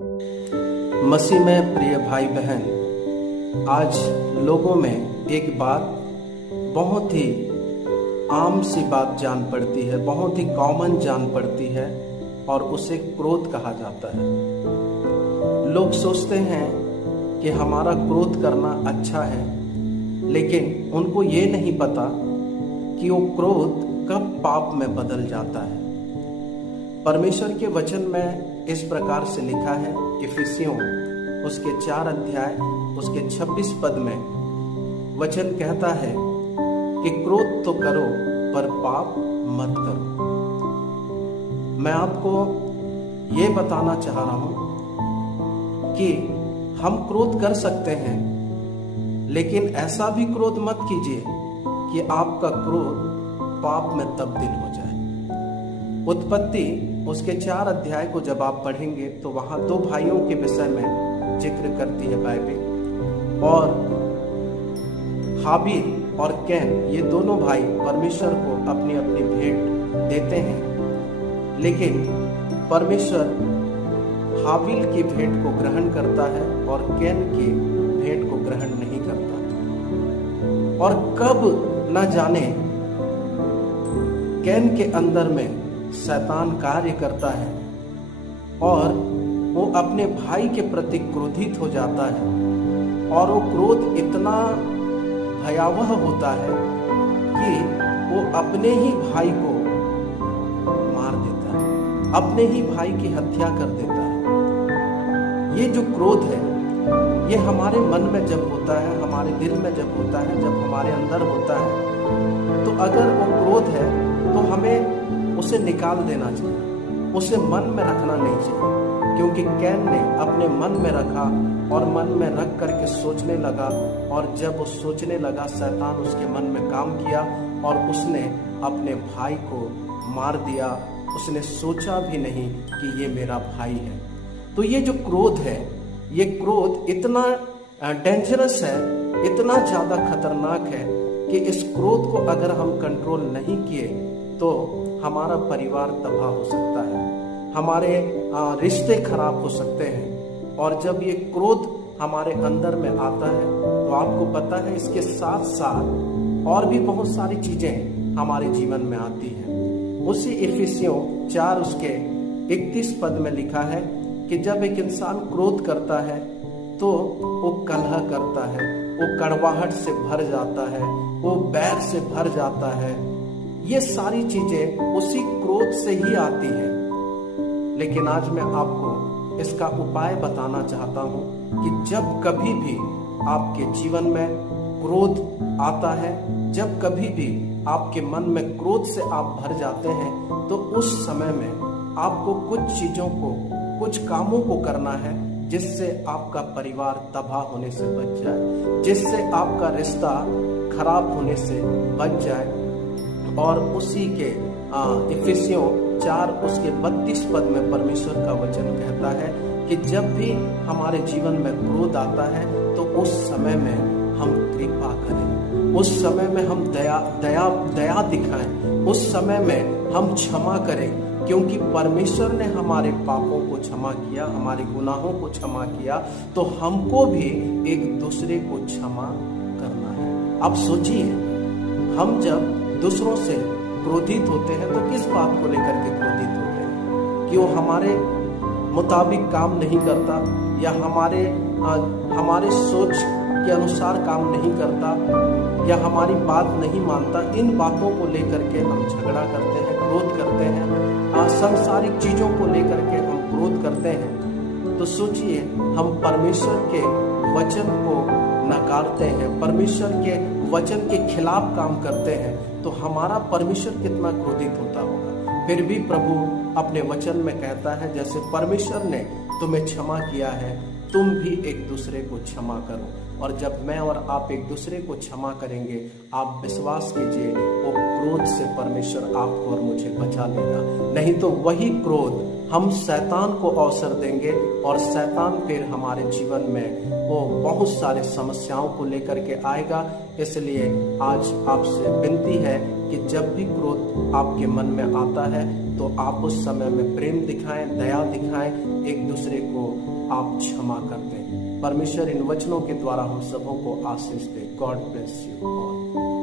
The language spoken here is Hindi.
मसीह में प्रिय भाई बहन, आज लोगों में एक बात बहुत ही आम सी बात जान पड़ती है, बहुत ही कॉमन जान पड़ती है और उसे क्रोध कहा जाता है। लोग सोचते हैं कि हमारा क्रोध करना अच्छा है, लेकिन उनको ये नहीं पता कि वो क्रोध कब पाप में बदल जाता है। परमेश्वर के वचन में इस प्रकार से लिखा है, इफिसियों उसके 4 अध्याय उसके 26 पद में वचन कहता है कि क्रोध तो करो पर पाप मत करो। मैं आपको ये बताना चाह रहा हूं कि हम क्रोध कर सकते हैं, लेकिन ऐसा भी क्रोध मत कीजिए कि आपका क्रोध पाप में तब्दील हो जाए। उत्पत्ति उसके 4 अध्याय को जब आप पढ़ेंगे तो वहां 2 भाइयों के विषय में जिक्र करती है बाइबल, और हाबिल और कैन, ये दोनों भाई परमेश्वर को अपनी अपनी भेंट देते हैं, लेकिन परमेश्वर हाबिल की भेंट को ग्रहण करता है और कैन की भेंट को ग्रहण नहीं करता। और कब न जाने कैन के अंदर में शैतान कार्य करता है और वो अपने भाई के प्रति क्रोधित हो जाता है, और वो क्रोध इतना भयावह होता है कि वो अपने ही भाई को मार देता है, अपने ही भाई की हत्या कर देता है। ये जो क्रोध है, ये हमारे मन में जब होता है, हमारे दिल में जब होता है, जब हमारे अंदर होता है, तो अगर वो क्रोध है तो हमें उसे निकाल देना चाहिए, उसे मन में रखना नहीं चाहिए, क्योंकि कैन ने अपने मन में रखा और मन में रख करके सोचने लगा, और जब वो सोचने लगा शैतान उसके मन में काम किया और उसने अपने भाई को मार दिया। उसने सोचा भी नहीं कि ये मेरा भाई है। तो ये जो क्रोध है, ये क्रोध इतना डेंजरस है, इतना ज़्यादा खतरनाक है कि इस क्रोध को अगर हम कंट्रोल नहीं किए तो हमारा परिवार तबाह हो सकता है, हमारे रिश्ते खराब हो सकते हैं। और जब ये क्रोध हमारे अंदर में आता है तो आपको पता है इसके साथ साथ और भी बहुत सारी चीजें हमारे जीवन में आती हैं। उसी इफिसियों 4 उसके 31 पद में लिखा है कि जब एक इंसान क्रोध करता है तो वो कलह करता है, वो कड़वाहट से भर जाता है, वो बैर से भर जाता है। ये सारी चीजें उसी क्रोध से ही आती हैं। लेकिन आज मैं आपको इसका उपाय बताना चाहता हूं कि जब कभी भी आपके जीवन में क्रोध आता है, जब कभी भी आपके मन में क्रोध से आप भर जाते हैं, तो उस समय में आपको कुछ चीजों को, कुछ कामों को करना है जिससे आपका परिवार तबाह होने से बच जाए, जिससे आपका रिश्ता खराब होने से बच जाए। और उसी के इफिसियों 4 उसके 32 पद में परमेश्वर का वचन कहता है कि जब भी हमारे जीवन में क्रोध आता है तो उस समय में हम कृपा करें, उस समय में हम दया दिखाएं, उस समय में हम क्षमा करें, क्योंकि परमेश्वर ने हमारे पापों को क्षमा किया, हमारे गुनाहों को क्षमा किया, तो हमको भी एक दूसरे को क्षमा करना है। अब सोचिए, हम जब दूसरों से क्रोधित होते हैं तो किस बात को लेकर के क्रोधित होते हैं? कि वो हमारे मुताबिक काम नहीं करता, या हमारे सोच के अनुसार काम नहीं करता, या हमारी बात नहीं मानता। इन बातों को लेकर के हम झगड़ा करते हैं, क्रोध करते हैं, सांसारिक चीजों को लेकर के हम क्रोध करते हैं। तो सोचिए, हम परमेश्वर के वचन को नकारते हैं, परमेश्वर के वचन के खिलाफ काम करते हैं, तो हमारा परमेश्वर कितना क्रोधित होता होगा। फिर भी प्रभु अपने वचन में कहता है, जैसे परमेश्वर ने तुम्हें क्षमा किया है, तुम भी एक दूसरे को क्षमा करो। और जब मैं और आप एक दूसरे को क्षमा करेंगे, आप विश्वास कीजिए, वो क्रोध से परमेश्वर आपको और मुझे बचा लेगा। नहीं तो वही क्रोध हम शैतान को अवसर देंगे, और शैतान फिर हमारे जीवन में वो बहुत सारे समस्याओं को लेकर के आएगा। इसलिए आज आपसे विनती है कि जब भी क्रोध आपके मन में आता है तो आप उस समय में प्रेम दिखाएं, दया दिखाएं, एक दूसरे को आप क्षमा कर दें। परमेश्वर इन वचनों के द्वारा हम सबों को आशीष दे। God bless you all.